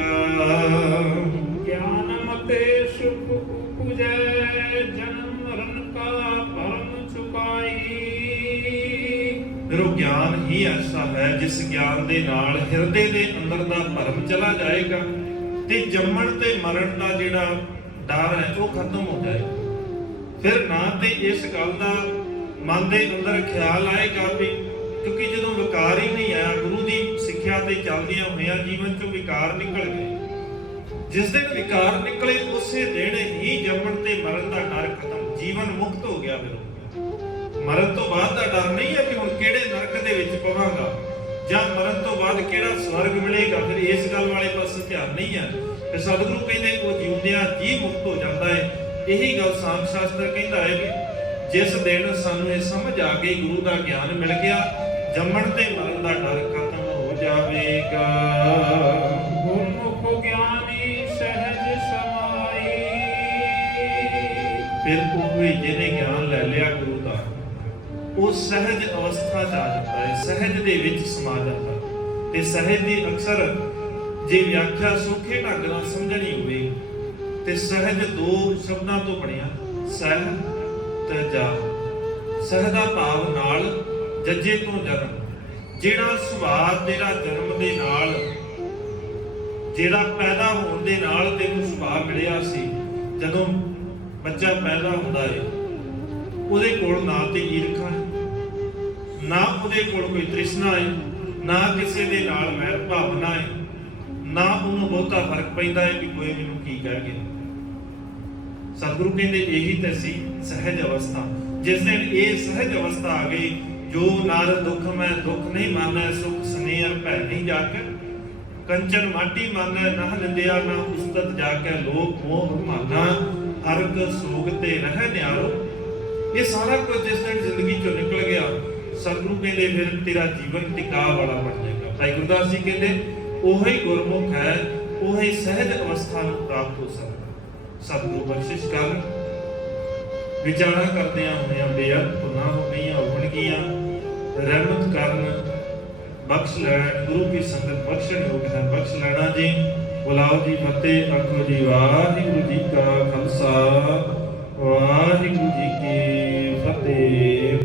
ਗਿਆਨ ਮਤੇ ਸੁਖ ਪੂਜੈ, ਜਨਮ ਮਰਨ ਕਾ ਭਰਮ ਚੁਕਾਈ। ਫਿਰ ਉਹ ਗਿਆਨ ਹੀ ਐਸਾ ਹੈ ਜਿਸ ਗਿਆਨ ਦੇ ਨਾਲ ਹਿਰਦੇ ਦੇ ਅੰਦਰ ਦਾ ਭਰਮ ਚਲਾ ਜਾਏਗਾ ਤੇ ਜੰਮਣ ਤੇ ਮਰਨ ਦਾ ਜਿਹੜਾ ਡਰ ਹੈ ਉਹ ਖਤਮ ਹੋ ਜਾਏਗਾ। ਫਿਰ ਨਾ ਤੇ ਇਸ ਗੱਲ ਦਾ ਮਨ ਦੇ ਅੰਦਰ ਖਿਆਲ ਆਏਗਾ ਵੀ, ਕਿਉਂਕਿ ਜਦੋਂ ਵਿਕਾਰ ਹੀ ਨਹੀਂ ਆਇਆ, ਗੁਰੂ ਦੀ ਸਿੱਖਿਆ ਤੇ ਚੱਲਦਿਆਂ ਹੋਇਆਂ ਜੀਵਨ ਚੋਂ ਵਿਕਾਰ ਨਿਕਲ ਗਏ। ਜਿਸ ਦਿਨ ਵਿਕਾਰ ਨਿਕਲੇ ਉਸੇ ਦਿਨ ਹੀ ਜੰਮਣ ਤੇ ਮਰਨ ਦਾ ਡਰ ਖਤਮ, ਜੀਵਨ ਮੁਕਤ ਹੋ ਗਿਆ। ਫਿਰ ਮਰਨ ਤੋਂ ਬਾਅਦ ਦਾ ਡਰ ਨਹੀਂ ਹੈ ਕਿ ਹੁਣ ਕਿਹੜੇ ਨਰਕ ਦੇ ਵਿੱਚ ਪਵਾਂਗਾ ਜਾਂ ਮਰਨ ਤੋਂ ਬਾਅਦ ਕਿਹੜਾ ਸਵਰਗ ਮਿਲੇਗਾ, ਫਿਰ ਇਸ ਗੱਲ ਵਾਲੇ ਪਾਸੇ ਧਿਆਨ ਨਹੀਂ ਹੈ। ਤੇ ਸਤਿਗੁਰੂ ਕਹਿੰਦੇ ਉਹ ਜਿਉਂਦਿਆਂ ਜੀ ਮੁਕਤ ਹੋ ਜਾਂਦਾ ਹੈ। ਇਹੀ ਗੱਲ ਸਾਂਗ ਸ਼ਾਸਤਰ ਕਹਿੰਦਾ ਹੈ ਕਿ ਜਿਸ ਦਿਨ ਸਾਨੂੰ ਇਹ ਸਮਝ ਆ ਗਈ, ਗੁਰੂ ਦਾ ਗਿਆਨ ਮਿਲ ਗਿਆ, ਜੰਮਣ ਤੇ ਮਰਨ ਦਾ ਡਰ ਖਤਮ ਹੋ ਜਾਵੇਗਾ। ਗੁਰਮੁਖ ਗਿਆਨੀ ਸਹਿਜ ਸਮਾਈ। ਫਿਰ ਉਹ ਵੀ ਜਿਹਨੇ ਗਿਆਨ ਲੈ ਲਿਆ ਗੁਰੂ ਦਾ, ਉਹ ਸਹਿਜ ਅਵਸਥਾ 'ਚ ਆ ਜਾਂਦਾ ਹੈ, ਸਹਿਜ ਦੇ ਵਿੱਚ ਸਮਾ ਜਾਂਦਾ ਹੈ। ਤੇ ਸਹਿਜ ਦੀ ਅਕਸਰ ਜੇ ਵਿਆਖਿਆ ਸੌਖੇ ਢੰਗ ਨਾਲ ਸਮਝਣੀ ਹੋਵੇ ਤੇ ਸਹਿਜ ਦੋ ਸ਼ਬਦਾਂ ਤੋਂ ਬਣਿਆ, ਸਹਿ ਤੇ ਜਾ। ਸਹਿ ਦਾ ਭਾਵ ਨਾਲ, ਜੱਜੇ ਤੋਂ ਜਨਮ, ਜਿਹੜਾ ਸੁਭਾਅ ਤੇਰਾ ਜਨਮ ਦੇ ਨਾਲ, ਜਿਹੜਾ ਪੈਦਾ ਹੋਣ ਦੇ ਨਾਲ ਤੈਨੂੰ ਸੁਭਾਅ ਮਿਲਿਆ ਸੀ। ਜਦੋਂ ਬੱਚਾ ਪੈਦਾ ਹੁੰਦਾ ਹੈ, ਉਹਦੇ ਕੋਲ ਨਾ ਤੇ ਈਰਖਾ ਹੈ, ਨਾ ਉਹਦੇ ਕੋਲ ਕੋਈ ਤ੍ਰਿਸ਼ਨਾ ਹੈ, ਨਾ ਕਿਸੇ ਦੇ ਨਾਲ ਵੈਰ ਭਾਵਨਾ ਹੈ, ਨਾ ਉਹਨੂੰ ਬਹੁਤਾ ਫਰਕ ਪੈਂਦਾ ਹੈ ਕਿ ਕੋਈ ਮੈਨੂੰ ਕੀ ਕਹਿ ਗਿਆ। ਸਤਿਗੁਰੂ ਕਹਿੰਦੇ ਇਹੀ ਤਾਂ ਸੀ ਸਹਿਜ ਅਵਸਥਾ। ਜਿਸ ਦਿਨ ਇਹ ਸਹਿਜ ਅਵਸਥਾ ਆ ਗਈ, ਜੋ ਨਰ ਦੁੱਖ ਮੈਂ ਦੁੱਖ ਨਹੀਂ ਮਾਨੈ, ਸੁਖ ਸਨੇਹ ਭੈ ਨਹੀਂ ਜਾਕੈ, ਕੰਚਨ ਮਾਟੀ ਮਾਨੈ, ਨਾ ਨਿੰਦਿਆ ਨਾ ਉਸਤਤ ਜਾਕੈ, ਲੋਕ ਮੋਹ ਮਾਨਾ, ਹਰਕ ਸੋਗ ਤੇ ਰਹਿ ਨਿਆਰੋ। ਇਹ ਸਾਰਾ ਕੁਝ ਜਿਸ ਦਿਨ ਜ਼ਿੰਦਗੀ ਚੋਂ ਨਿਕਲ ਗਿਆ, ਸਤਿਗੁਰੂ ਕਹਿੰਦੇ ਫਿਰ ਤੇਰਾ ਜੀਵਨ ਟਿਕਾ ਵਾਲਾ ਬਣ ਜਾਏਗਾ। ਭਾਈ ਗੁਰਦਾਸ ਜੀ ਕਹਿੰਦੇ ਉਹੀ ਗੁਰਮੁਖ ਹੈ, ਉਹੀ ਸਹਿਜ ਅਵਸਥਾ ਨੂੰ ਪ੍ਰਾਪਤ ਹੋ ਸਕਦਾ। ਸਤਿਗੁਰੂ ਬਖਸ਼ਿਸ਼ ਕਰ। ਵਿਚਾਰਾਂ ਕਰਦਿਆਂ ਹੋਇਆਂ ਬੇਅੰਤ ਭੁੱਲਾਂ ਹੋ ਗਈਆਂ, ਹੋਣਗੀਆਂ, ਰਹਿਮਤ ਕਰਨ, ਬਖਸ਼ ਲੈਣ। ਗੁਰੂ ਕੀ ਸੰਗਤ ਬਖਸ਼ਣ ਯੋਗ ਹੈ, ਬਖਸ਼ ਲੈਣਾ ਜੀ। ਬੁਲਾਓ ਜੀ ਫਤਿਹ। ਆਖੋ ਜੀ ਵਾਹਿਗੁਰੂ ਜੀ ਕਾ ਖਾਲਸਾ, ਵਾਹਿਗੁਰੂ ਜੀ ਕੀ ਫਤਿਹ।